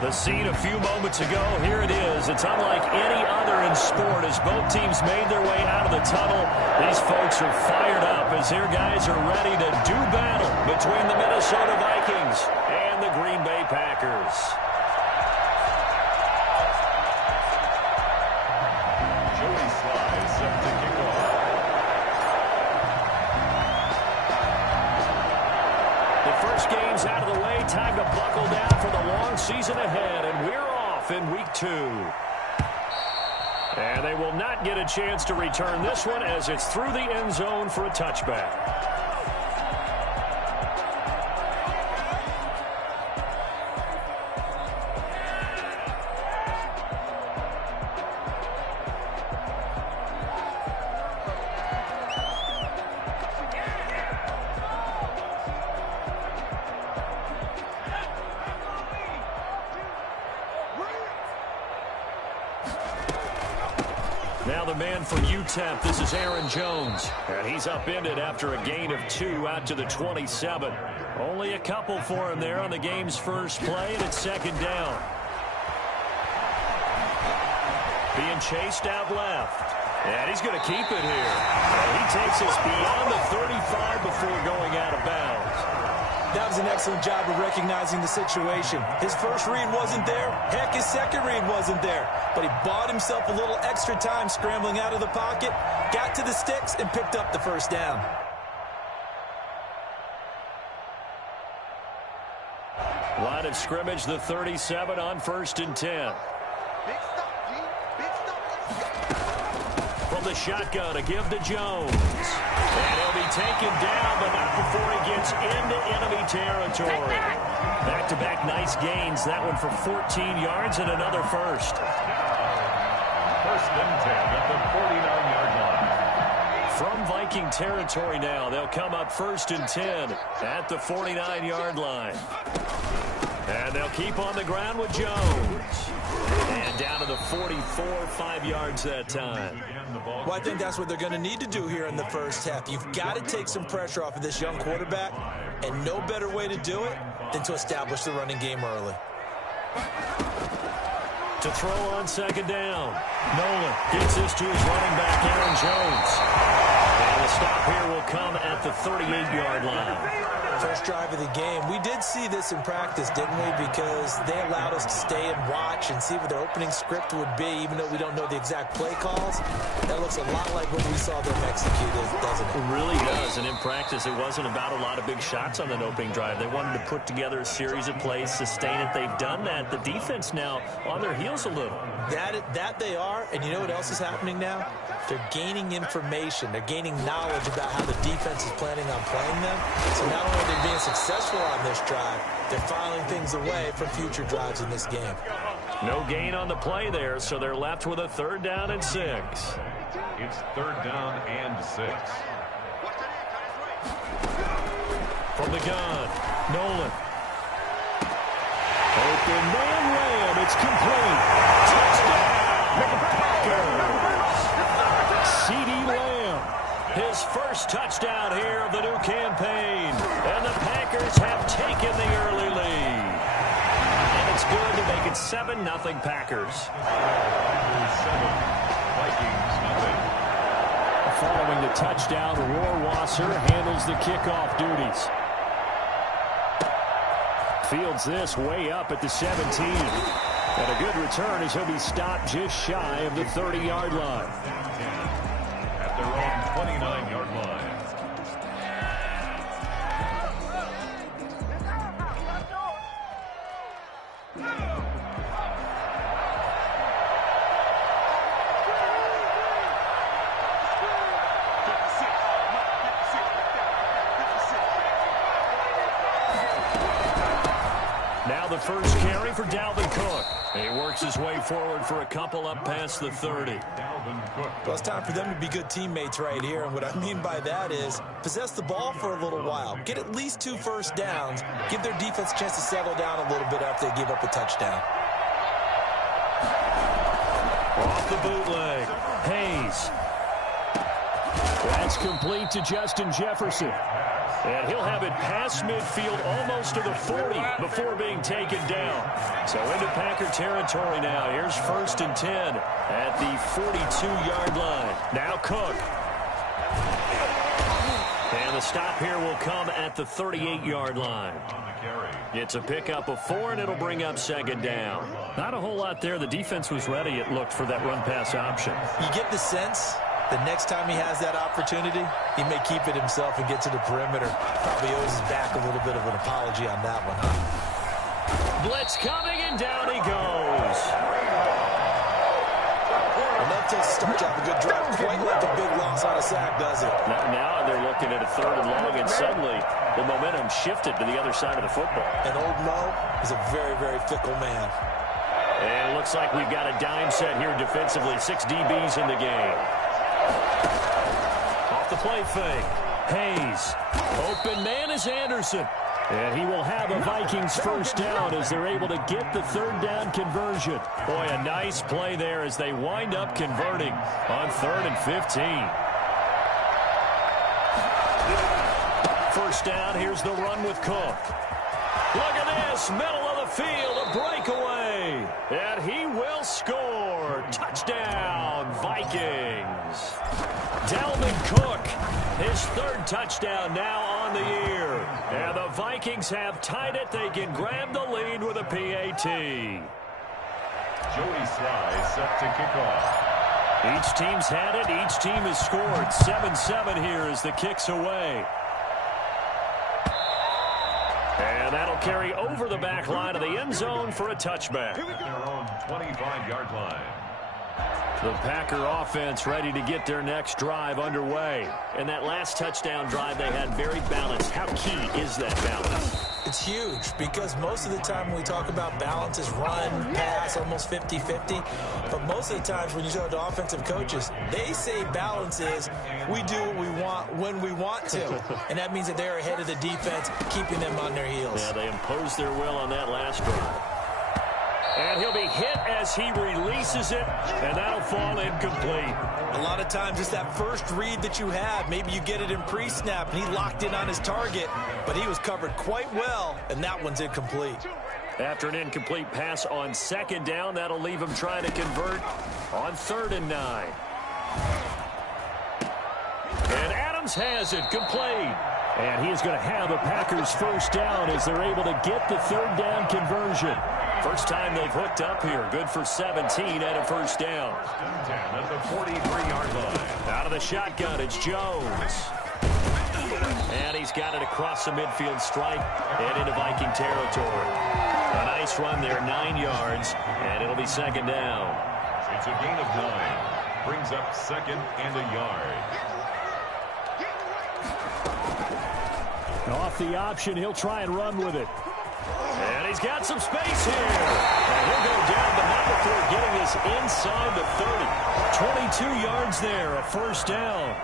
The scene a few moments ago, here it is. It's unlike any other in sport as both teams made their way out of the tunnel. These folks are fired up as their guys are ready to do battle between the Minnesota Vikings and the Green Bay Packers. Joey Slye is set to kick off. The first game's out of the way. Time to buckle down for the long season ahead, and we're off in week 2. And they will not get a chance to return this one as it's through the end zone for a touchback. Now the man for UTEP, this is Aaron Jones. And he's upended after a gain of 2 out to the 27. Only a couple for him there on the game's first play, and it's second down. Being chased out left. And he's going to keep it here. And he takes us beyond the 35 before going out of bounds. That was an excellent job of recognizing the situation. His first read wasn't there. Heck, his second read wasn't there. But he bought himself a little extra time scrambling out of the pocket, got to the sticks, and picked up the first down. Line of scrimmage, the 37 on 1st and 10. From the shotgun, a give to Jones. And he'll be taken down, but not before he gets into enemy territory. Back-to-back nice gains. That one for 14 yards and another first. 1st and 10 at the 49-yard line. From Viking territory now, they'll come up 1st and 10 at the 49-yard line. And they'll keep on the ground with Jones. And down to the 44, 5 yards that time. Well, I think that's what they're going to need to do here in the first half. You've got to take some pressure off of this young quarterback, and no better way to do it than to establish the running game early. To throw on second down. Nolan gets this to his running back, Aaron Jones. And the stop here will come at the 38-yard line. First drive of the game. We did see this in practice, didn't we? Because they allowed us to stay and watch and see what their opening script would be, even though we don't know the exact play calls. That looks a lot like what we saw them execute, doesn't it? It really does. And in practice, it wasn't about a lot of big shots on the opening drive. They wanted to put together a series of plays, sustain it. They've done that. The defense now on their heels a little. That they are. And you know what else is happening now? They're gaining information. They're gaining knowledge about how the defense is planning on playing them. So not only are they being successful on this drive, they're filing things away for future drives in this game. No gain on the play there, so they're left with a 3rd down and 6. It's 3rd down and 6. From the gun, Nolan. Open man Lamb, it's complete. Touchdown, Packers. C.D. Lamb, his first touchdown here of the new campaign. And the Packers have taken the early lead. And it's good to make it 7-0 Packers. 7, Vikings nothing. Following the touchdown, Rohrwasser handles the kickoff duties. Fields this way up at the 17. And a good return as he'll be stopped just shy of the 30-yard line. At their own 29-yard line. Now the first carry for Dalvin Cook. He works his way forward for a couple up past the 30. Well, it's time for them to be good teammates right here. And what I mean by that is possess the ball for a little while. Get at least 2 first downs. Give their defense a chance to settle down a little bit after they give up a touchdown. Off the bootleg. Hayes. That's complete to Justin Jefferson. And he'll have it past midfield almost to the 40 before being taken down. So into Packer territory now. Here's 1st and 10 at the 42-yard line. Now Cook. And the stop here will come at the 38-yard line. It's a pickup of 4, and it'll bring up 2nd down. Not a whole lot there. The defense was ready, it looked, for that run-pass option. You get the sense the next time he has that opportunity, he may keep it himself and get to the perimeter. Probably owes his back a little bit of an apology on that one, huh? Blitz coming, and down he goes. And that takes a start to have a good drive. Quite like a big loss on a sack, does it? Now they're looking at a 3rd and long, and suddenly the momentum shifted to the other side of the football. And old Mo is a very, very fickle man. And it looks like we've got a dime set here defensively. 6 DBs in the game. Off the play fake. Hayes. Open man is Anderson. And he will have a Vikings 1st down as they're able to get the 3rd down conversion. Boy, a nice play there as they wind up converting on 3rd and 15. 1st down, here's the run with Cook. Look at this, middle of the field, a breakaway. And he will score. Touchdown, Vikings. Dalvin Cook, his 3rd touchdown now on the year. And the Vikings have tied it. They can grab the lead with a PAT. Joey Sly set to kick off. Each team's had it. Each team has scored. 7-7 here as the kick's away. And that'll carry over the back line of the end zone for a touchback. Their own 25-yard line. The Packer offense ready to get their next drive underway. And that last touchdown drive they had very balanced. How key is that balance? It's huge because most of the time when we talk about balance is run, pass, almost 50-50. But most of the times when you talk to offensive coaches, they say balance is we do what we want when we want to. And that means that they're ahead of the defense, keeping them on their heels. Yeah, they imposed their will on that last drive. And he'll be hit as he releases it, and that'll fall incomplete. A lot of times it's that first read that you have. Maybe you get it in pre-snap, and he locked in on his target, but he was covered quite well, and that one's incomplete. After an incomplete pass on 2nd down, that'll leave him trying to convert on 3rd and 9. And Adams has it complete. And he is going to have a Packers 1st down as they're able to get the 3rd down conversion. First time they've hooked up here. Good for 17 at a 1st down. At the 43-yard line. Out of the shotgun, it's Jones. And he's got it across the midfield stripe and into Viking territory. A nice run there, 9 yards, and it'll be 2nd down. It's a gain of 9. Brings up 2nd and a yard. Off the option, he'll try and run with it. And he's got some space here. And he'll go down, but not before getting this inside the 30. 22 yards there, a 1st down.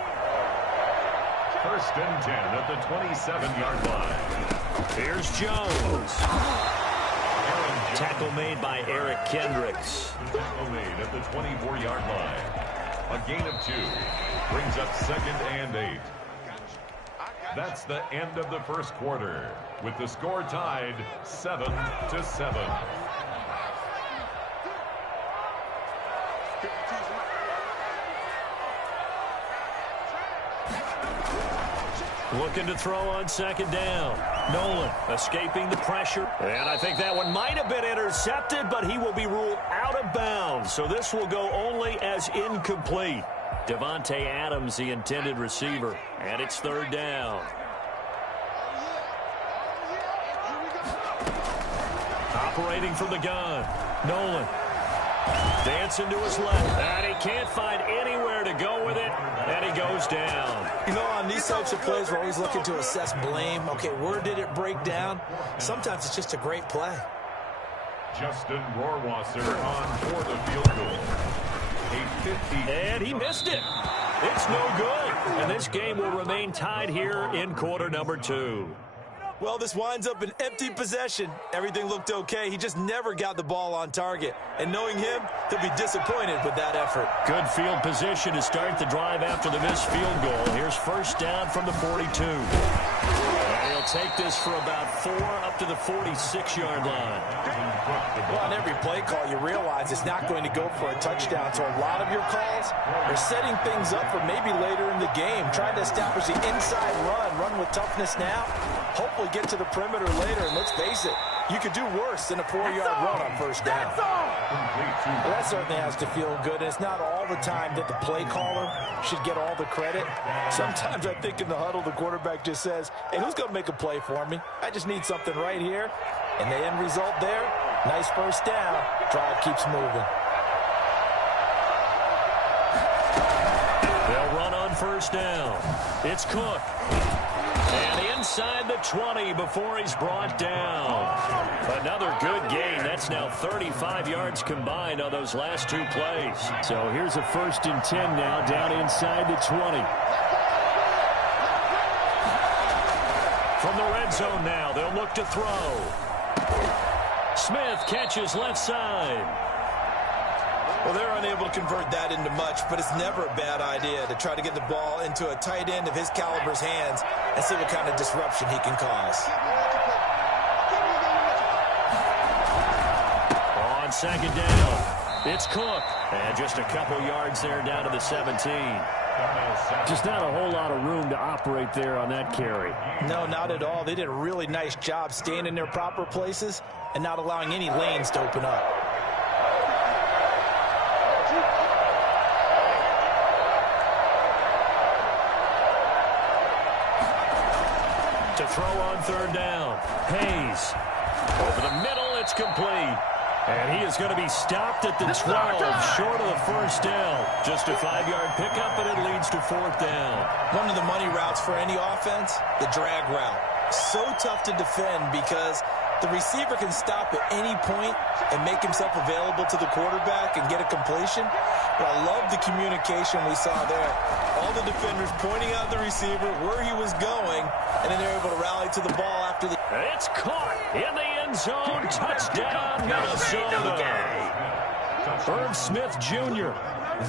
1st and 10 at the 27-yard line. Here's Jones. Tackle made by Eric Kendricks. Tackle made at the 24-yard line. A gain of 2. Brings up 2nd and 8. That's the end of the 1st quarter, with the score tied 7-7. Looking to throw on 2nd down. Nolan escaping the pressure. And I think that one might have been intercepted, but he will be ruled out of bounds. So this will go only as incomplete. Davante Adams, the intended receiver. And it's 3rd down. Operating from the gun. Nolan. Dancing to his left. And he can't find anywhere to go with it. And he goes down. You know, on these types of plays, we're always looking to assess blame. Okay, where did it break down? Sometimes it's just a great play. Justin Rohrwasser on for the field goal. And he missed it. It's no good. And this game will remain tied here in quarter number 2. Well, this winds up an empty possession. Everything looked okay. He just never got the ball on target. And knowing him, he'll be disappointed with that effort. Good field position to start the drive after the missed field goal. Here's first down from the 42. And he'll take this for about 4 up to the 46-yard line. Well, on every play call, you realize it's not going to go for a touchdown. So a lot of your calls are setting things up for maybe later in the game, trying to establish the inside run with toughness now, hopefully get to the perimeter later. And let's face it, you could do worse than a 4-yard run on first down. Well, that certainly has to feel good. And it's not all the time that the play caller should get all the credit. Sometimes I think in the huddle, the quarterback just says, hey, who's going to make a play for me? I just need something right here. And the end result there, nice first down. Drive keeps moving. They'll run on first down. It's Cook. And inside the 20 before he's brought down. Another good gain. That's now 35 yards combined on those last 2 plays. So here's a 1st and 10 now down inside the 20. From the red zone now, they'll look to throw. Smith catches left side. Well, they're unable to convert that into much, but it's never a bad idea to try to get the ball into a tight end of his caliber's hands and see what kind of disruption he can cause. On second down, it's Cook. And just a couple yards there down to the 17. Just not a whole lot of room to operate there on that carry. No, not at all. They did a really nice job staying in their proper places and not allowing any lanes to open up. To throw on third down. Hayes. Over the middle, it's complete. And he is going to be stopped at the 12, short of the first down. Just a 5-yard pickup, and it leads to 4th down. One of the money routes for any offense, the drag route. So tough to defend because the receiver can stop at any point and make himself available to the quarterback and get a completion. But I love the communication we saw there. All the defenders pointing out the receiver, where he was going, and then they're able to rally to the ball after the... It's caught in the end zone. Touchdown, Minnesota. Irv Smith Jr.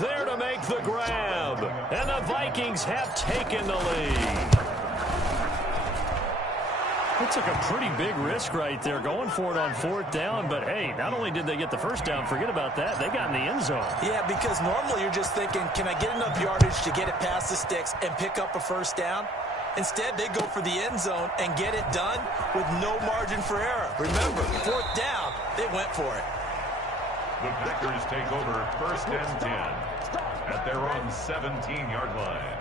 there to make the grab. And the Vikings have taken the lead. They took a pretty big risk right there going for it on 4th down. But, hey, not only did they get the first down, forget about that, they got in the end zone. Yeah, because normally you're just thinking, can I get enough yardage to get it past the sticks and pick up a first down? Instead, they go for the end zone and get it done with no margin for error. Remember, 4th down, they went for it. The Packers take over 1st and 10 at their own 17-yard line.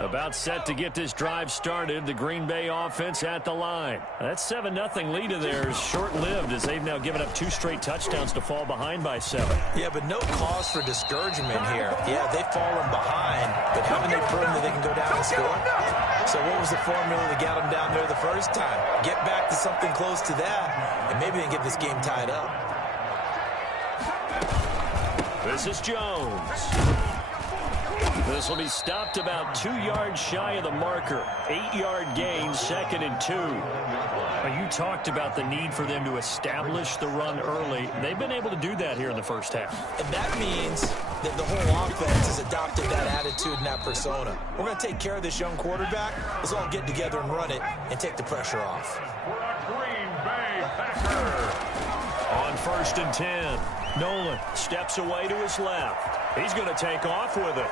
About set to get this drive started. The Green Bay offense at the line. That 7-0 lead of theirs short-lived as they've now given up 2 straight touchdowns to fall behind by 7. Yeah, but no cause for discouragement here. Yeah, they've fallen behind, but haven't they proven that they can go down and score? So what was the formula that got them down there the first time? Get back to something close to that, and maybe they can get this game tied up. This is Jones. This will be stopped about 2 yards shy of the marker. 8-yard gain, 2nd and 2. You talked about the need for them to establish the run early. They've been able to do that here in the first half. And that means that the whole offense has adopted that attitude and that persona. We're going to take care of this young quarterback. Let's all get together and run it and take the pressure off. For a Green Bay Packer. On 1st and 10, Nolan steps away to his left. He's going to take off with it.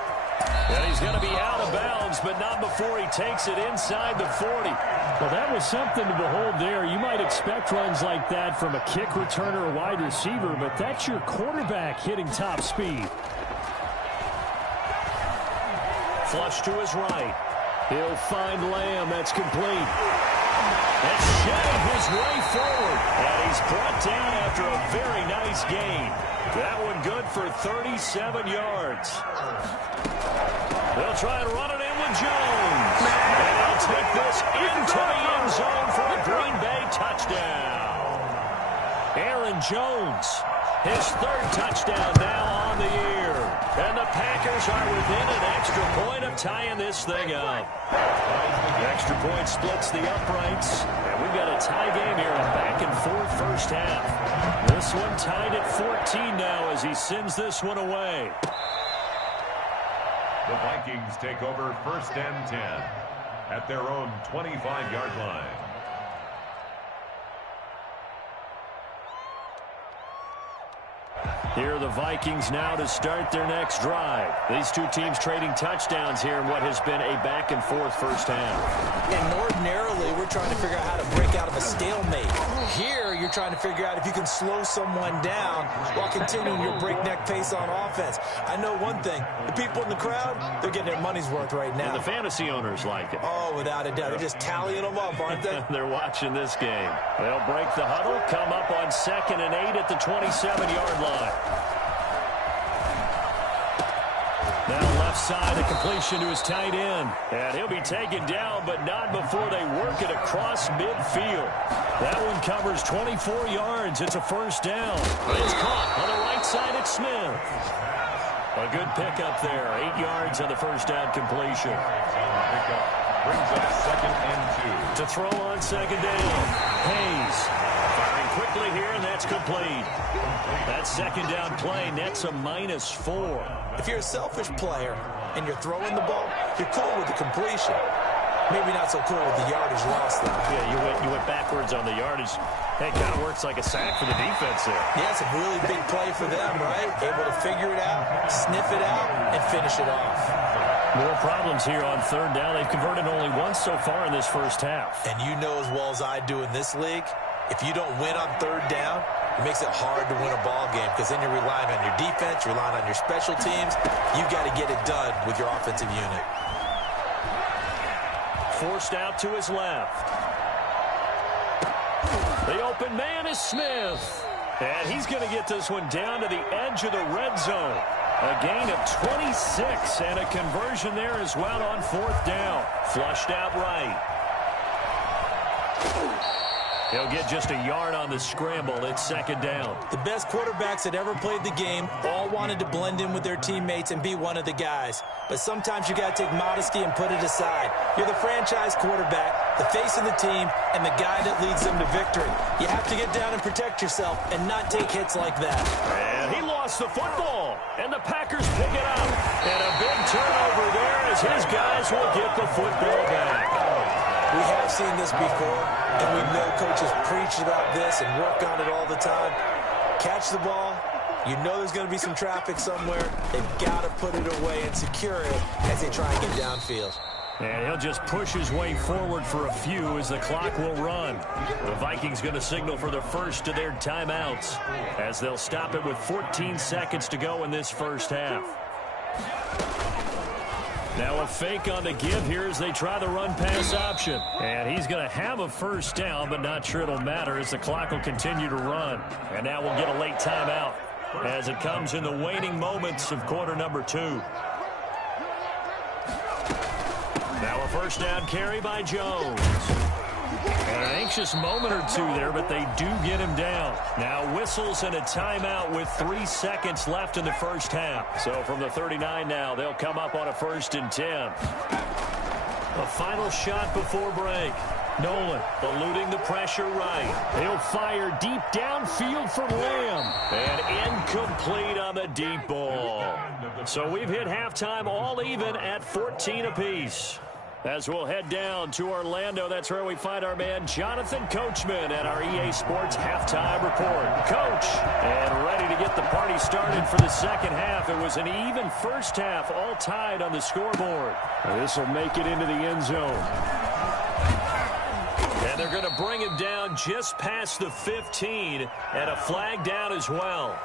And he's going to be out of bounds, but not before he takes it inside the 40. Well, that was something to behold there. You might expect runs like that from a kick returner or wide receiver, but that's your quarterback hitting top speed. Flush to his right. He'll find Lamb. That's complete. And shoving his way forward. And he's brought down after a very nice gain. That one good for 37 yards. They'll try and run it in with Jones. And they'll take this into the end zone for a Green Bay touchdown. Aaron Jones, his 3rd touchdown now on the year. And the Packers are within an extra point of tying this thing up. The extra point splits the uprights. And we've got a tie game here, a back-and-forth first half. This one tied at 14 now as he sends this one away. The Vikings take over 1st and 10 at their own 25-yard line. Here are the Vikings now to start their next drive. These two teams trading touchdowns here in what has been a back-and-forth first half. And ordinarily, we're trying to figure out how to break out of a stalemate. Here, you're trying to figure out if you can slow someone down while continuing your breakneck pace on offense. I know one thing. The people in the crowd, they're getting their money's worth right now. And the fantasy owners like it. Oh, without a doubt. They're just tallying them up, aren't they? They're watching this game. They'll break the huddle, come up on 2nd and 8 at the 27-yard line. Now left side, a completion to his tight end. And he'll be taken down, but not before they work it across midfield. That one covers 24 yards. It's a first down. It's caught on the right side at Smith. A good pickup there. 8 yards on the first down completion. Brings up 2nd and 2. To throw on 2nd down. Hayes firing quickly here, and that's complete. That 2nd down play nets a -4. If you're a selfish player and you're throwing the ball, you're cool with the completion. Maybe not so cool with the yardage lost, though. Yeah, you went backwards on the yardage. Hey, it kind of works like a sack for the defense there. Yeah, it's a really big play for them, right? Able to figure it out, sniff it out, and finish it off. More problems here on 3rd down. They've converted only once so far in this first half. And you know as well as I do in this league, if you don't win on 3rd down, it makes it hard to win a ball game because then you're relying on your defense, you're relying on your special teams. You've got to get it done with your offensive unit. Forced out to his left. The open man is Smith. And he's going to get this one down to the edge of the red zone. A gain of 26 and a conversion there as well on 4th down. Flushed out right. He'll get just a yard on the scramble. It's 2nd down. The best quarterbacks that ever played the game all wanted to blend in with their teammates and be one of the guys. But sometimes you got to take modesty and put it aside. You're the franchise quarterback, the face of the team, and the guy that leads them to victory. You have to get down and protect yourself and not take hits like that. And he lost the football, and the Packers pick it up. And a big turnover there as his guys will get the football back. We have seen this before, and we know coaches preach about this and work on it all the time. Catch the ball. You know there's going to be some traffic somewhere. They've got to put it away and secure it as they try and get downfield. And he'll just push his way forward for a few as the clock will run. The Vikings going to signal for the first of their timeouts as they'll stop it with 14 seconds to go in this first half. Now a fake on the give here as they try the run-pass option. And he's going to have a first down, but not sure it'll matter as the clock will continue to run. And now we'll get a late timeout as it comes in the waning moments of quarter number 2. Now a first down carry by Jones. And an anxious moment or two there, but they do get him down. Now whistles and a timeout with 3 seconds left in the first half. So from the 39 now, they'll come up on a 1st and 10. A final shot before break. Nolan eluding the pressure right. He'll fire deep downfield from Lamb. And incomplete on the deep ball. So we've hit halftime all even at 14 apiece. As we'll head down to Orlando, that's where we find our man Jonathan Coachman at our EA Sports Halftime Report. Coach, and ready to get the party started for the second half. It was an even first half, all tied on the scoreboard. This will make it into the end zone. And they're going to bring him down just past the 15, and a flag down as well.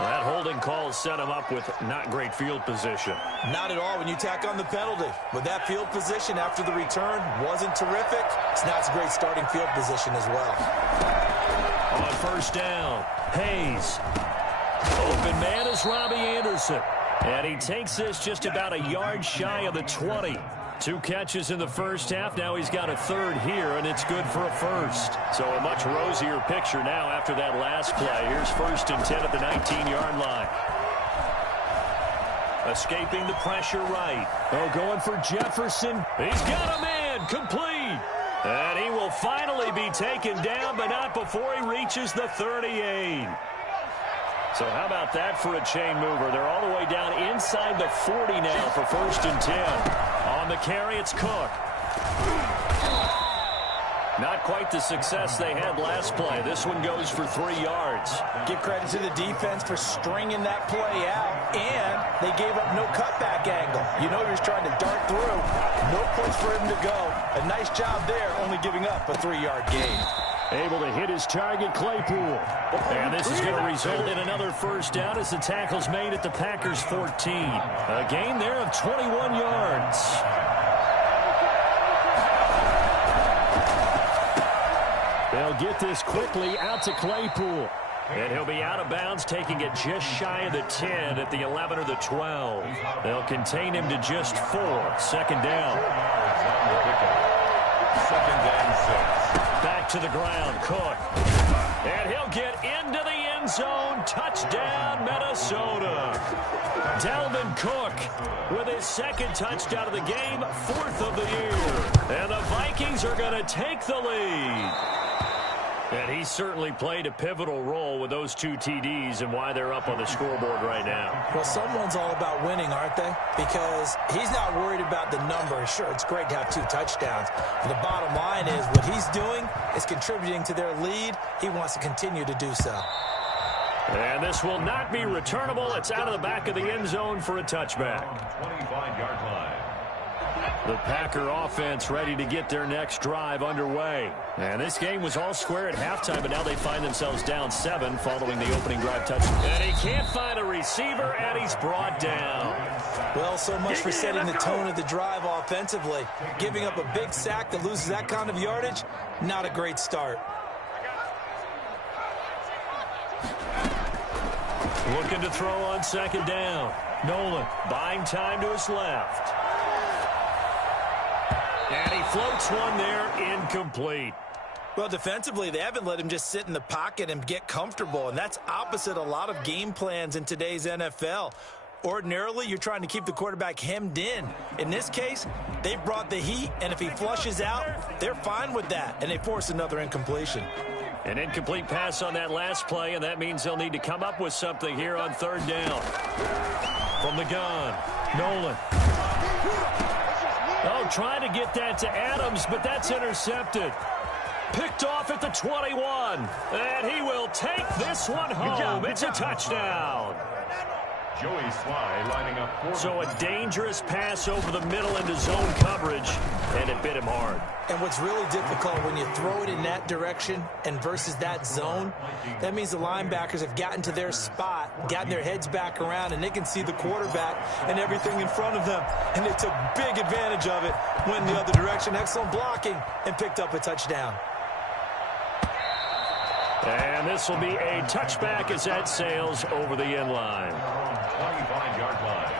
That holding call set him up with not great field position. Not at all when you tack on the penalty. But that field position after the return wasn't terrific. It's not a great starting field position as well. On first down, Hayes. Open man is Robbie Anderson. And he takes this just about a yard shy of the 20. 2 catches in the first half. Now he's got a 3rd here, and it's good for a first. So a much rosier picture now after that last play. Here's 1st and 10 at the 19-yard line. Escaping the pressure right. Oh, going for Jefferson. He's got a man. Complete. And he will finally be taken down, but not before he reaches the 38. So how about that for a chain mover? They're all the way down inside the 40 now for 1st and 10. On the carry, it's Cook. Not quite the success they had last play. This one goes for 3 yards. Give credit to the defense for stringing that play out, and they gave up no cutback angle. You know he was trying to dart through. No place for him to go. A nice job there, only giving up a 3-yard gain. Able to hit his target, Claypool. And this is going to result in another 1st down as the tackle's made at the Packers' 14. A gain there of 21 yards. They'll get this quickly out to Claypool. And he'll be out of bounds, taking it just shy of the 10 at the 11 or the 12. They'll contain him to just 4. 2nd down. 2nd and 6. Back to the ground, Cook. And he'll get into the end zone. Touchdown, Minnesota. Dalvin Cook with his 2nd touchdown of the game, 4th of the year. And the Vikings are going to take the lead. And he certainly played a pivotal role with those 2 TDs and why they're up on the scoreboard right now. Well, someone's all about winning, aren't they? Because he's not worried about the number. Sure, it's great to have 2 touchdowns. And the bottom line is what he's doing is contributing to their lead. He wants to continue to do so. And this will not be returnable. It's out of the back of the end zone for a touchback. 25-yard line. The Packer offense ready to get their next drive underway. And this game was all square at halftime, but now they find themselves down 7 following the opening drive touchdown. And he can't find a receiver, and he's brought down. Well, so much for setting the tone of the drive offensively. Giving up a big sack that loses that kind of yardage, not a great start. Looking to throw on 2nd down. Nolan buying time to his left. And he floats one there, incomplete. Well, defensively, they haven't let him just sit in the pocket and get comfortable, and that's opposite a lot of game plans in today's NFL. Ordinarily, you're trying to keep the quarterback hemmed in. In this case, they brought the heat, and if he flushes out, they're fine with that, and they force another incompletion. An incomplete pass on that last play, and that means they'll need to come up with something here on 3rd down. From the gun, Nolan. Oh, trying to get that to Adams, but that's intercepted. Picked off at the 21. And he will take this one home. It's a touchdown. Joey Sly lining up. So a dangerous pass over the middle into zone coverage, and it bit him hard. And what's really difficult when you throw it in that direction and versus that zone, that means the linebackers have gotten to their spot, gotten their heads back around, and they can see the quarterback and everything in front of them. And they took big advantage of it, went in the other direction, excellent blocking, and picked up a touchdown. And this will be a touchback as that sails over the end line. 25-yard line.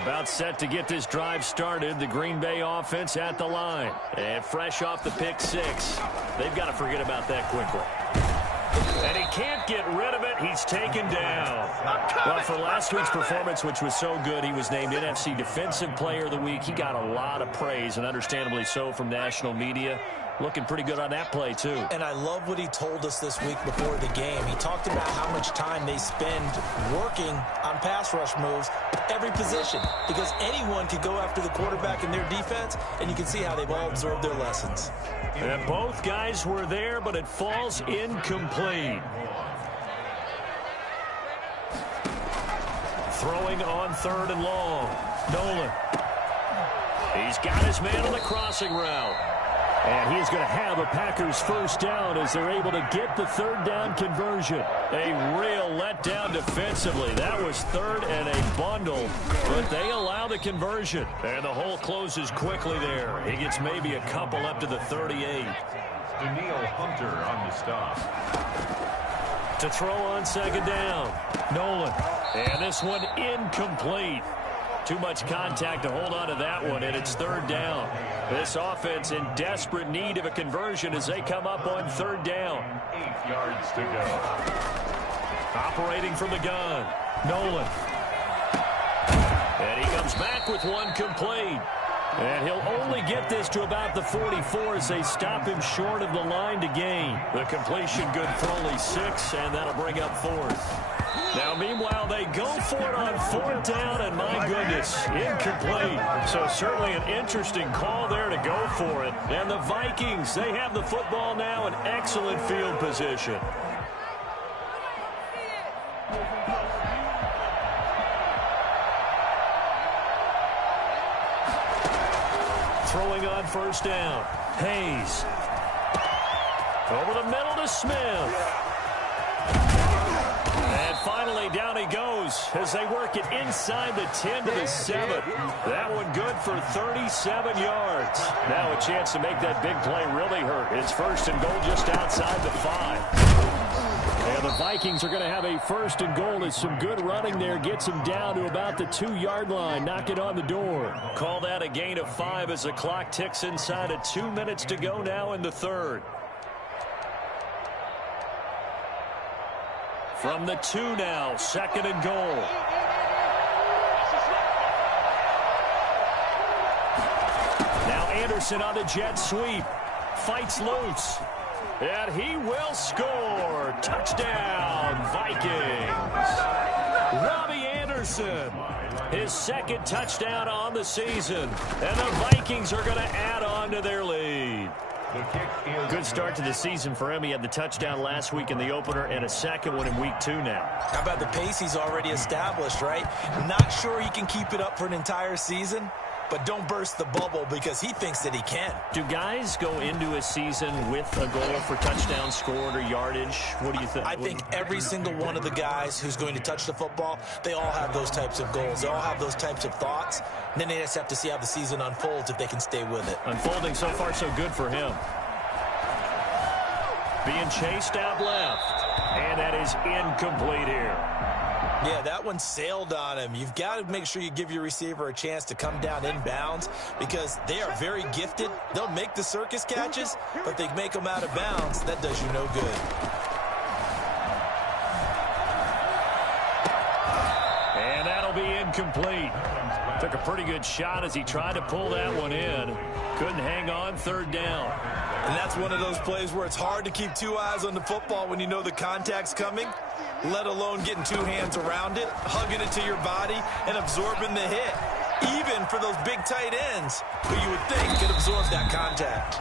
About set to get this drive started, the Green Bay offense at the line. And fresh off the pick 6. They've got to forget about that quickly. And he can't get rid of it. He's taken down. Well, for last week's performance, which was so good, he was named NFC Defensive Player of the Week. He got a lot of praise, and understandably so, from national media. Looking pretty good on that play, too. And I love what he told us this week before the game. He talked about how much time they spend working on pass rush moves at every position, because anyone could go after the quarterback in their defense, and you can see how they've all absorbed their lessons. And both guys were there, but it falls incomplete. Throwing on 3rd and long. Nolan. He's got his man on the crossing route. And he's going to have a Packers 1st down as they're able to get the 3rd down conversion. A real letdown defensively. That was 3rd and a bundle, but they allow the conversion. And the hole closes quickly there. He gets maybe a couple up to the 38. Danielle Hunter on the stop. To throw on 2nd down. Nolan. And this one incomplete. Too much contact to hold on to that one, and it's 3rd down. This offense in desperate need of a conversion as they come up on 3rd down. 8 yards to go. Operating from the gun. Nolan. And he comes back with one complete. And he'll only get this to about the 44 as they stop him short of the line to gain. The completion good for only 6, and that'll bring up 4th. Now, meanwhile, they go for it on 4th down, and my goodness, incomplete. So certainly an interesting call there to go for it. And the Vikings, they have the football now in excellent field position. Throwing on 1st down. Hayes. Over the middle to Smith. And finally, down he goes as they work it inside the 10 to the 7. That one good for 37 yards. Now a chance to make that big play really hurt. It's 1st and goal just outside the 5. And the Vikings are going to have a 1st and goal as some good running there gets them down to about the 2-yard line. Knock it on the door. Call that a gain of 5 as the clock ticks inside of 2 minutes to go now in the 3rd. From the 2 now, 2nd and goal. Now Anderson on the jet sweep. Fights loose. And he will score. Touchdown, Vikings. Robbie Anderson, his 2nd touchdown on the season. And the Vikings are going to add on to their lead. Good start to the season for him. He had the touchdown last week in the opener and a 2nd one in week 2 now. How about the pace he's already established, right? Not sure he can keep it up for an entire season, but don't burst the bubble because he thinks that he can. Do guys go into a season with a goal for touchdowns scored or yardage? What do you think? I think every single one of the guys who's going to touch the football, they all have those types of goals. They all have those types of thoughts. And then they just have to see how the season unfolds if they can stay with it. Unfolding so far so good for him. Being chased out left. And that is incomplete here. Yeah, that one sailed on him. You've got to make sure you give your receiver a chance to come down inbounds because they are very gifted. They'll make the circus catches, but they make them out of bounds. That does you no good. And that'll be incomplete. Took a pretty good shot as he tried to pull that one in. Couldn't hang on 3rd down. And that's one of those plays where it's hard to keep 2 eyes on the football when you know the contact's coming, let alone getting 2 hands around it, hugging it to your body, and absorbing the hit. Even for those big tight ends who you would think could absorb that contact.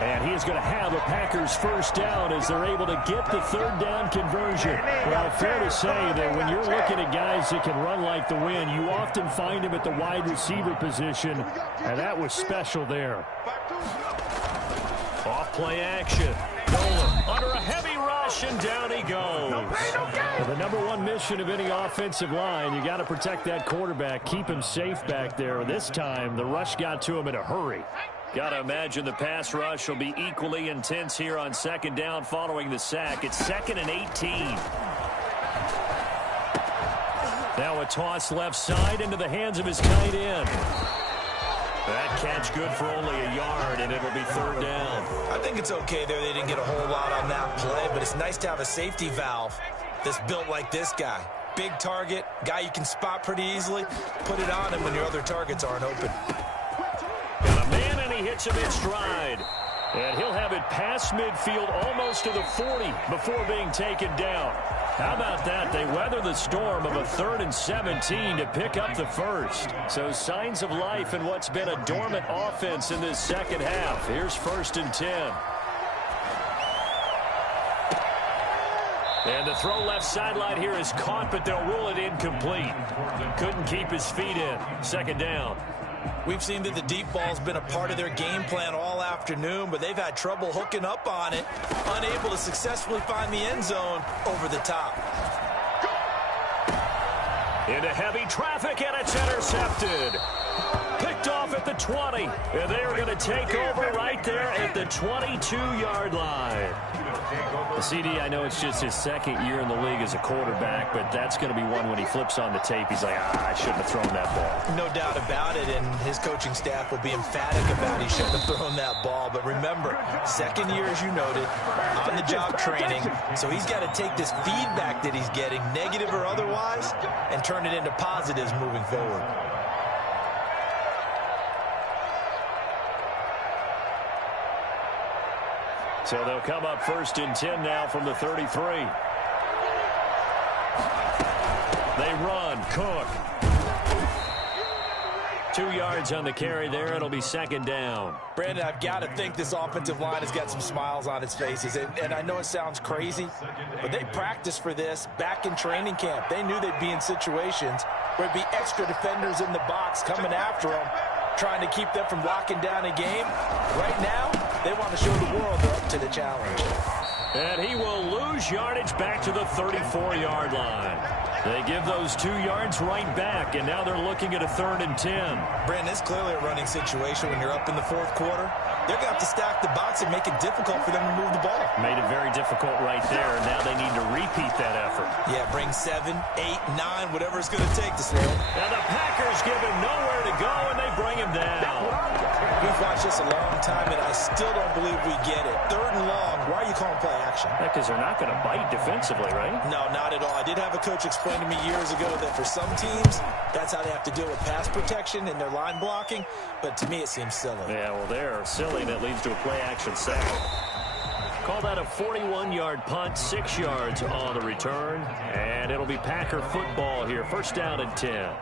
And he is going to have a Packers 1st down as they're able to get the 3rd down conversion. Well, fair to say that when you're looking at guys that can run like the wind, you often find them at the wide receiver position, and that was special there. Off play action. Nolan under a heavy rush, and down he goes. Well, the #1 mission of any offensive line, you got to protect that quarterback, keep him safe back there. This time, the rush got to him in a hurry. Got to imagine the pass rush will be equally intense here on 2nd down following the sack. It's 2nd and 18. Now a toss left side into the hands of his tight end. That catch good for only a yard, and it'll be 3rd down. I think it's okay there. They didn't get a whole lot on that play, but it's nice to have a safety valve that's built like this guy. Big target, guy you can spot pretty easily. Put it on him when your other targets aren't open. Got a man, and he hits him in stride. And he'll have it past midfield almost to the 40 before being taken down. How about that? They weather the storm of a 3rd and 17 to pick up the 1st. So signs of life in what's been a dormant offense in this 2nd half. Here's 1st and 10. And the throw left sideline here is caught, but they'll rule it incomplete. Couldn't keep his feet in. 2nd down. We've seen that the deep ball's been a part of their game plan all afternoon, but they've had trouble hooking up on it, unable to successfully find the end zone over the top. Into heavy traffic, and it's intercepted. Picked off at the 20, and they're going to take over right there at the 22-yard line. The CD, I know it's just his 2nd year in the league as a quarterback, but that's going to be one when he flips on the tape. He's like, I shouldn't have thrown that ball. No doubt about it, and his coaching staff will be emphatic about he shouldn't have thrown that ball. But remember, 2nd year, as you noted, on-the-job training, so he's got to take this feedback that he's getting, negative or otherwise, and turn it into positives moving forward. So they'll come up 1st and 10 now from the 33. They run. Cook. 2 yards on the carry there. It'll be 2nd down. Brandon, I've got to think this offensive line has got some smiles on its faces. And I know it sounds crazy, but they practiced for this back in training camp. They knew they'd be in situations where it'd be extra defenders in the box coming after them, trying to keep them from locking down a game. Right now, they want to show the world they're up to the challenge. And he will lose yardage back to the 34-yard line. They give those 2 yards right back, and now they're looking at a 3rd and 10. Brandon, it's clearly a running situation when you're up in the 4th quarter. They're going to have to stack the box and make it difficult for them to move the ball. Made it very difficult right there. Now they need to repeat that effort. Yeah, bring 7, 8, 9, whatever it's going to take to slow him. And the Packers give him nowhere to go, and they bring him down. We've watched this a long time, and I still don't believe we get it. 3rd and long, why are you calling play action? Because they're not going to bite defensively, right? No, not at all. I did have a coach explain to me years ago that for some teams, that's how they have to deal with pass protection and their line blocking, but to me it seems silly. Yeah, well, they're silly. That leads to a play-action sack. Call that a 41-yard punt, 6 yards on the return, and it'll be Packer football here. 1st down and 10.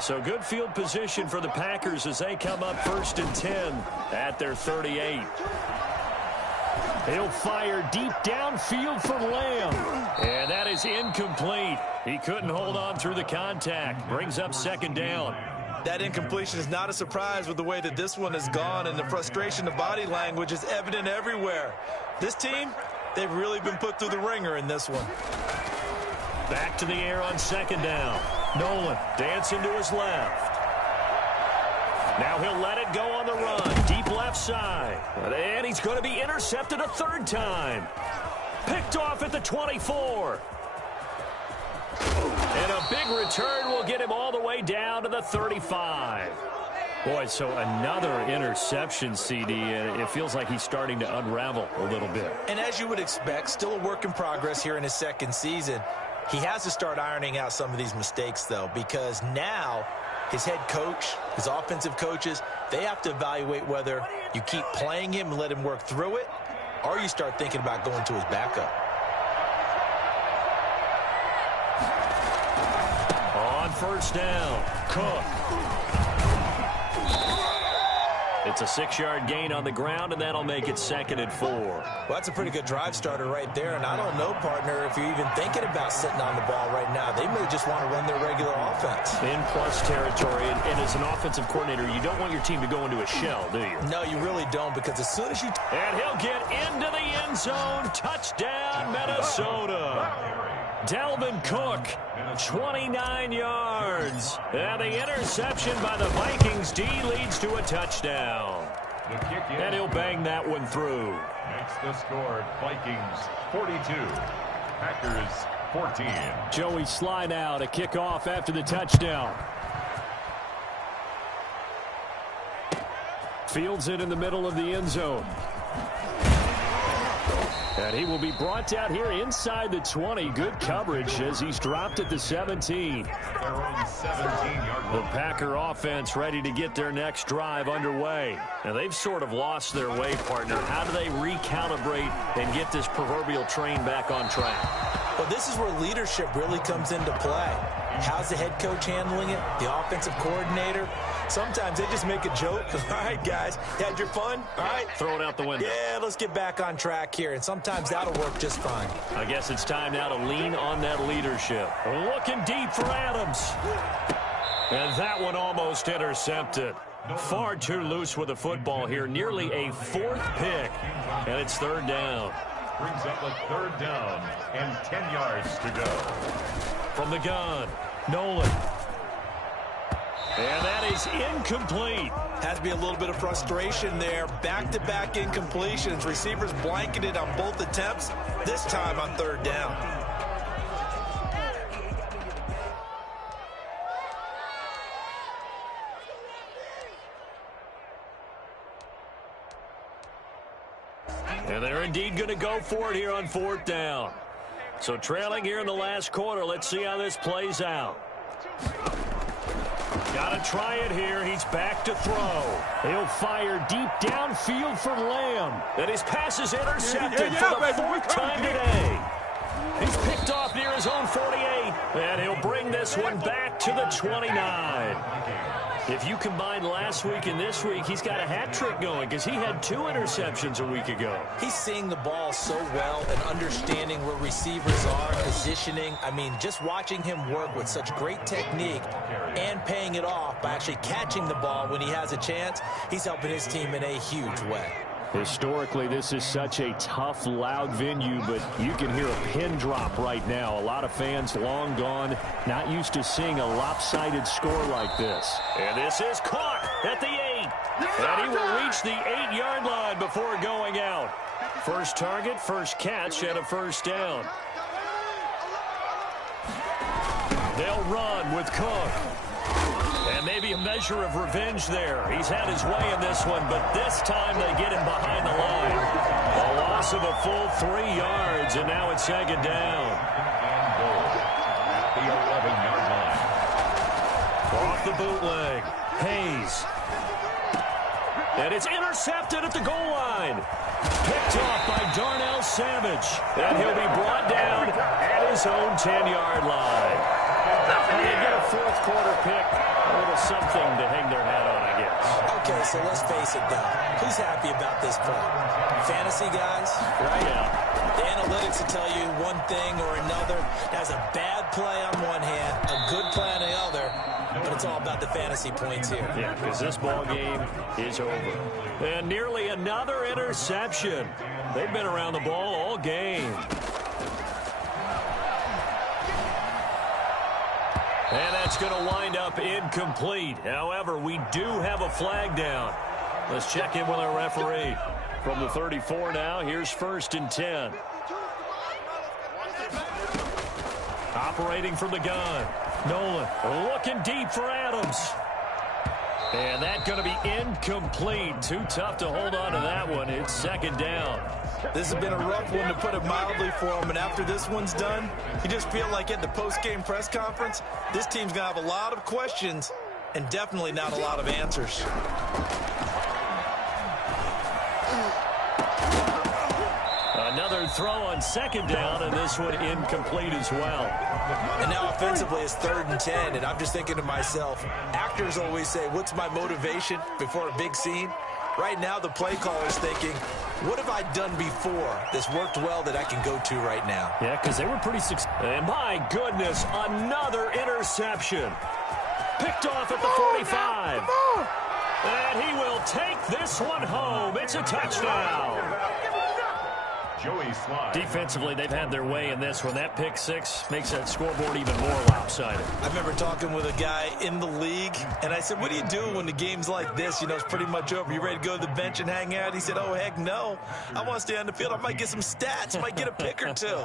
So good field position for the Packers as they come up 1st and 10 at their 38. He'll fire deep downfield for Lamb. And that is incomplete. He couldn't hold on through the contact. Brings up 2nd down. That incompletion is not a surprise with the way that this one has gone, and the frustration of body language is evident everywhere. This team, they've really been put through the ringer in this one. Back to the air on 2nd down. Nolan dancing to his left. Now he'll let it go on the run. Deep left side. And he's going to be intercepted a 3rd time. Picked off at the 24. And a big return will get him all the way down to the 35. Boy, so another interception, CD, and it feels like he's starting to unravel a little bit. And as you would expect, still a work in progress here in his 2nd season. He has to start ironing out some of these mistakes, though, because now his head coach, his offensive coaches, they have to evaluate whether you keep playing him and let him work through it, or you start thinking about going to his backup. On 1st down, Cook. It's a 6-yard gain on the ground, and that'll make it 2nd and 4. Well, that's a pretty good drive starter right there, and I don't know, partner, if you're even thinking about sitting on the ball right now. They may just want to run their regular offense. In plus territory, and as an offensive coordinator, you don't want your team to go into a shell, do you? No, you really don't, because as soon as you... And he'll get into the end zone. Touchdown, Minnesota. Dalvin Cook, 29 yards. And the interception by the Vikings D leads to a touchdown. And he'll bang that one through. Makes the score Vikings 42, Packers 14. Joey slide out, a kickoff after the touchdown. Fields it in the middle of the end zone. And he will be brought down here inside the 20. Good coverage as he's dropped at the 17. The Packer offense ready to get their next drive underway. Now, they've sort of lost their way, partner. How do they recalibrate and get this proverbial train back on track? Well, this is where leadership really comes into play. How's the head coach handling it? The offensive coordinator? Sometimes they just make a joke. All right, guys, you had your fun? All right. Throw it out the window. Yeah, let's get back on track here, and sometimes that'll work just fine. I guess it's time now to lean on that leadership. Looking deep for Adams. And that one almost intercepted. Far too loose with the football here. Nearly a 4th pick, and it's 3rd down. Brings up a 3rd down and 10 yards to go. From the gun, Nolan. And that is incomplete. Has to be a little bit of frustration there. Back-to-back incompletions. Receivers blanketed on both attempts, this time on 3rd down. And they're indeed going to go for it here on 4th down. So trailing here in the last quarter, let's see how this plays out. Got to try it here. He's back to throw. He'll fire deep downfield for Lamb. And his pass is intercepted for the fourth time today. He's picked off near his own 48. And he'll bring this one back to the 29. If you combine last week and this week, he's got a hat trick going because he had 2 interceptions a week ago. He's seeing the ball so well and understanding where receivers are, positioning. I mean, just watching him work with such great technique and paying it off by actually catching the ball when he has a chance, he's helping his team in a huge way. Historically, this is such a tough, loud venue, but you can hear a pin drop right now. A lot of fans long gone, not used to seeing a lopsided score like this. And this is caught at the 8. And he will reach the 8-yard line before going out. First target, first catch, and a first down. They'll run with Cook. And maybe a measure of revenge there. He's had his way in this one, but this time they get him behind the line. A loss of a full 3 yards, and now it's second down. And goal at the 11-yard line. Off the bootleg. Hayes. And it's intercepted at the goal line. Picked off by Darnell Savage. And he'll be brought down at his own 10-yard line. And you get a fourth quarter pick. A little something to hang their hat on, I guess. Okay, so let's face it, though. Who's happy about this play? Fantasy guys, right? Yeah. The analytics will tell you one thing or another. That's a bad play on one hand, a good play on the other, but it's all about the fantasy points here. Yeah, because this ball game is over. And nearly another interception. They've been around the ball all game. And that's going to wind up incomplete. However, we do have a flag down. Let's check in with our referee. From the 34 now, here's 1st and 10. Operating from the gun. Nolan looking deep for Adams. And that's going to be incomplete. Too tough to hold on to that one. It's second down. This has been a rough one, to put it mildly, for him. And after this one's done, you just feel like at the post-game press conference, this team's going to have a lot of questions and definitely not a lot of answers. Another throw on second down, and this one incomplete as well. And now offensively it's 3rd and 10, and I'm just thinking to myself, actors always say, what's my motivation before a big scene? Right now the play caller's thinking, what have I done before that's worked well that I can go to right now? Yeah, because they were pretty successful. And my goodness, another interception. Picked off at the 45. And he will take this one home. It's a touchdown. Joey Slye. Defensively, they've had their way in this one. That pick six makes that scoreboard even more lopsided. I remember talking with a guy in the league, and I said, what do you do when the game's like this? You know, it's pretty much over. You ready to go to the bench and hang out? He said, oh, heck no. I want to stay on the field. I might get some stats. I might get a pick or two.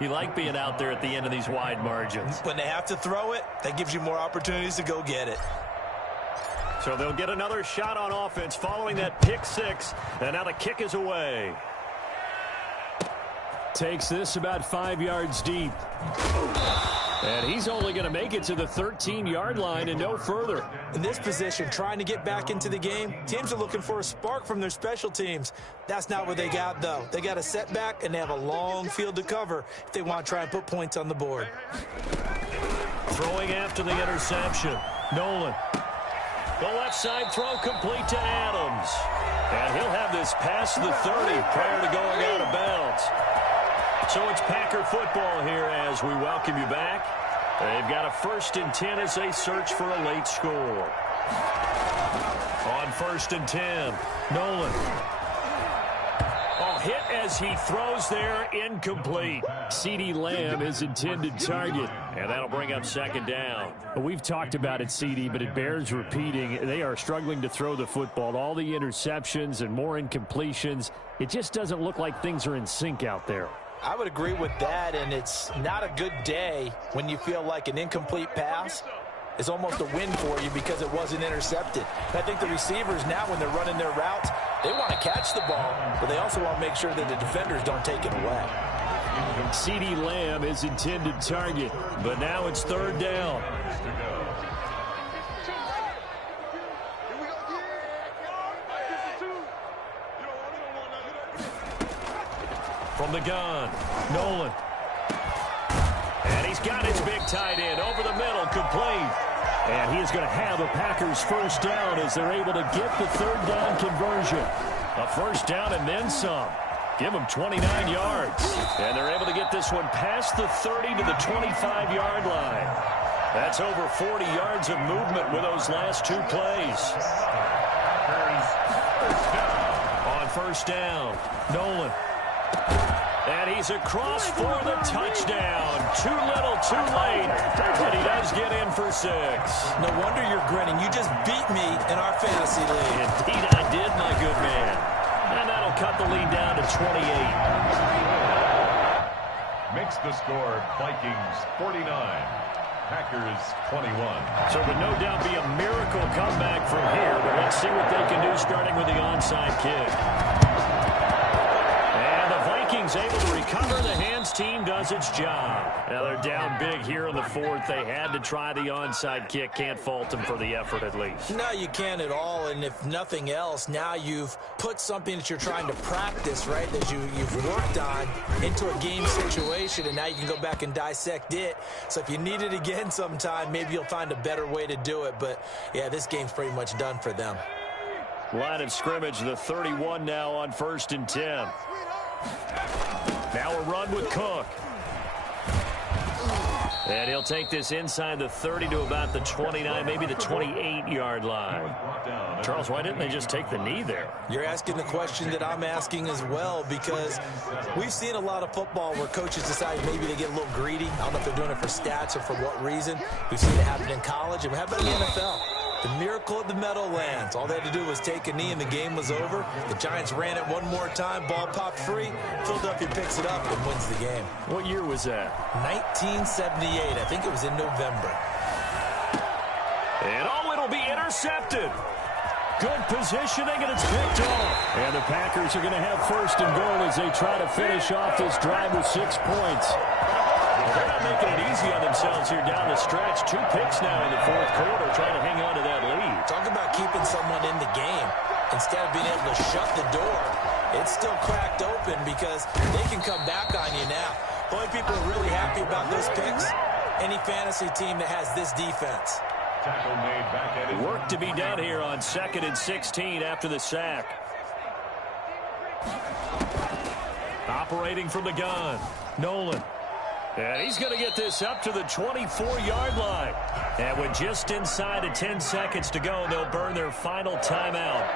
You like being out there at the end of these wide margins. When they have to throw it, that gives you more opportunities to go get it. So they'll get another shot on offense following that pick six, and now the kick is away. Takes this about 5 yards deep. And he's only going to make it to the 13-yard line and no further. In this position, trying to get back into the game, teams are looking for a spark from their special teams. That's not what they got, though. They got a setback, and they have a long field to cover if they want to try and put points on the board. Throwing after the interception. Nolan. The left side throw complete to Adams. And he'll have this past the 30 prior to going out of bounds. So it's Packer football here as we welcome you back. They've got a 1st and 10 as they search for a late score. On 1st and 10, Nolan. Hit as he throws there, incomplete. CeeDee Lamb is intended target, and that'll bring up second down. We've talked about it, CeeDee, but it bears repeating. They are struggling to throw the football. All the interceptions and more incompletions. It just doesn't look like things are in sync out there. I would agree with that, and it's not a good day when you feel like an incomplete pass is almost a win for you because it wasn't intercepted. And I think the receivers now, when they're running their routes, they want to catch the ball, but they also want to make sure that the defenders don't take it away. CeeDee Lamb is intended target, but now it's 3rd down. From the gun, Nolan. And he's got his big tight end over the middle, complete. And he is going to have a Packers first down as they're able to get the third down conversion. A first down and then some. Give them 29 yards. And they're able to get this one past the 30 to the 25-yard line. That's over 40 yards of movement with those last two plays. On first down, Nolan. And he's across for the touchdown. Too little, too late. And he does get in for 6. No wonder you're grinning. You just beat me in our fantasy league. Indeed I did, my good man. And that'll cut the lead down to 28. Makes the score Vikings 49. Packers 21. So it would no doubt be a miracle comeback from here, but let's see what they can do starting with the onside kick. And the Vikings able to recover. The hands team does its job. Now they're down big here in the fourth. They had to try the onside kick. Can't fault them for the effort at least. No, you can't at all. And if nothing else, now you've put something that you're trying to practice, right, that you've worked on into a game situation, and now you can go back and dissect it. So if you need it again sometime, maybe you'll find a better way to do it. But, yeah, this game's pretty much done for them. Line of scrimmage, the 31 now on 1st and 10. Now a run with Cook. And he'll take this inside the 30 to about the 29, maybe the 28-yard line. Charles, why didn't they just take the knee there? You're asking the question that I'm asking as well, because we've seen a lot of football where coaches decide maybe they get a little greedy. I don't know if they're doing it for stats or for what reason. We've seen it happen in college, and how about in the NFL? The miracle of the Meadowlands. All they had to do was take a knee and the game was over. The Giants ran it one more time. Ball popped free. Philadelphia picks it up and wins the game. What year was that? 1978. I think it was in November. And it'll be intercepted. Good positioning, and it's picked off. And the Packers are going to have 1st and goal as they try to finish off this drive with 6 points. They're not making it easy on themselves here down the stretch. 2 picks now in the 4th quarter, trying to hang on to that lead. Talk about keeping someone in the game. Instead of being able to shut the door, it's still cracked open because they can come back on you now. The only people who are really happy about those picks, any fantasy team that has this defense. Tackle made back at his Work to be done here on 2nd and 16 after the sack. Operating from the gun, Nolan. And he's going to get this up to the 24-yard line. And with just inside of 10 seconds to go, they'll burn their final timeout.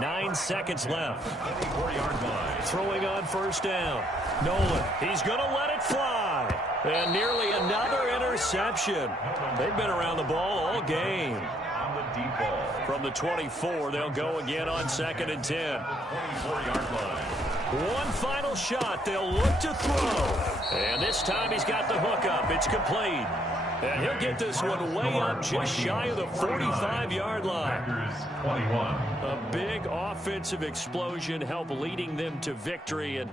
9 seconds left. 24-yard line. Throwing on 1st down. Nolan, he's going to let it fly. And nearly another interception. They've been around the ball all game. On the deep ball. From the 24, they'll go again on 2nd and 10. 24-yard line. One final shot. They'll look to throw. And this time he's got the hook up. It's complete. And he'll get this one way up just shy of the 45-yard line. Packers 21. A big offensive explosion helped leading them to victory. And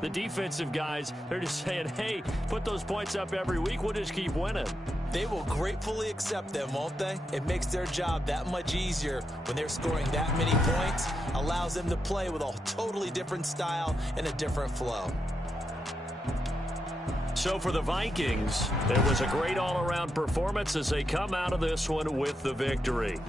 the defensive guys, they're just saying, hey, put those points up every week. We'll just keep winning. They will gratefully accept them, won't they? It makes their job that much easier when they're scoring that many points. Allows them to play with a totally different style and a different flow. So for the Vikings, there was a great all-around performance as they come out of this one with the victory.